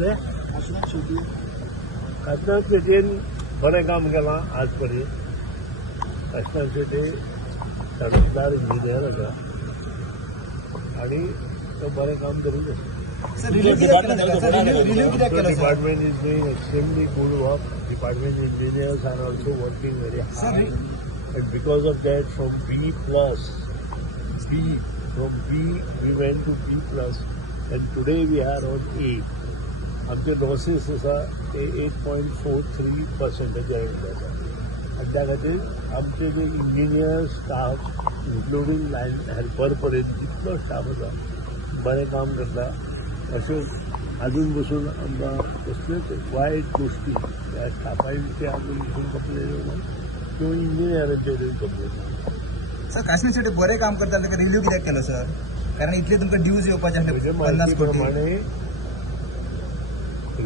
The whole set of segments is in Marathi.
कसले काशनाथ शेटयेन बरें काम केलां आज पर्यंत. काशनाथ शेटे साडीदार इंजिनियर आसा आनी तो बरें काम करीत आसा. Department is doing extremely good work. Department engineers are also working very hard. And because of that, from B we went to B+, and today we are on A. आमचे लॉसेस आसा ते 8.43% आसा. आनी त्या खातीर आमचे जे engineer staff including line helper पर्यंत जितलो स्टाफ आसा बरें काम करता. अश्यो आजून बसून आमकां कसल्योच वायट गोश्टी त्या स्टाफांचे आजून बसून कंप्लेन येवना किंवा इंजिनियरांचे कंप्लेन. सर काशनाथ शेटे बरें काम करता ताका रिव्ह्यू कित्याक केलो सर? कारण इतले तुमकां ड्यूज येवपाचे आसले 50 कोटी.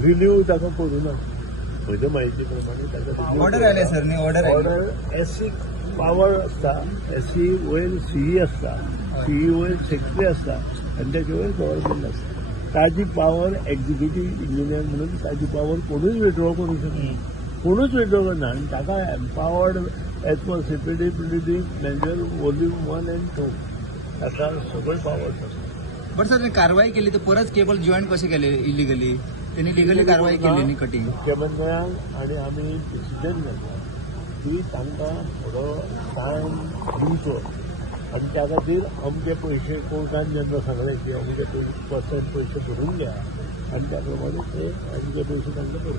रिव्ह्यू ताका करूना. म्हज्या म्हायती प्रमाणे ताका ऑर्डर आयले सर न्ही ऑर्डर एससी पावर आसता. एससी वयर सीई आसता, सीई वयर सेक्रेटरी आसता आनी ताचे वयर गव्हर्नमेंट आसता. ताजी पावर एक्झिक्युटीव इंजिनियर म्हणून ताजी पावर कोणूच विड्रॉ करूंक शकना. कोणूच विड्रॉ करना आनी ताका empowered as per CPDP major volume 1 and 2 ताका सगळे पावर्स आसता. बट सर कारवाई केली तर परत केबल जॉईन कशें केले इलिगली? त्यांनी लिगली कारवाई केली न्ही कटिंग. मुख्यमंत्र्यांक आनी आमी डिसिजन घेतला की तांकां थोडो टायम दिवचो आनी त्या खातीर अमके पयशे कोर्टान जेन्ना सांगलें की अमके पयशे भरून घ्या आनी त्या प्रमाणे ते अमके पयशे तांकां भरले.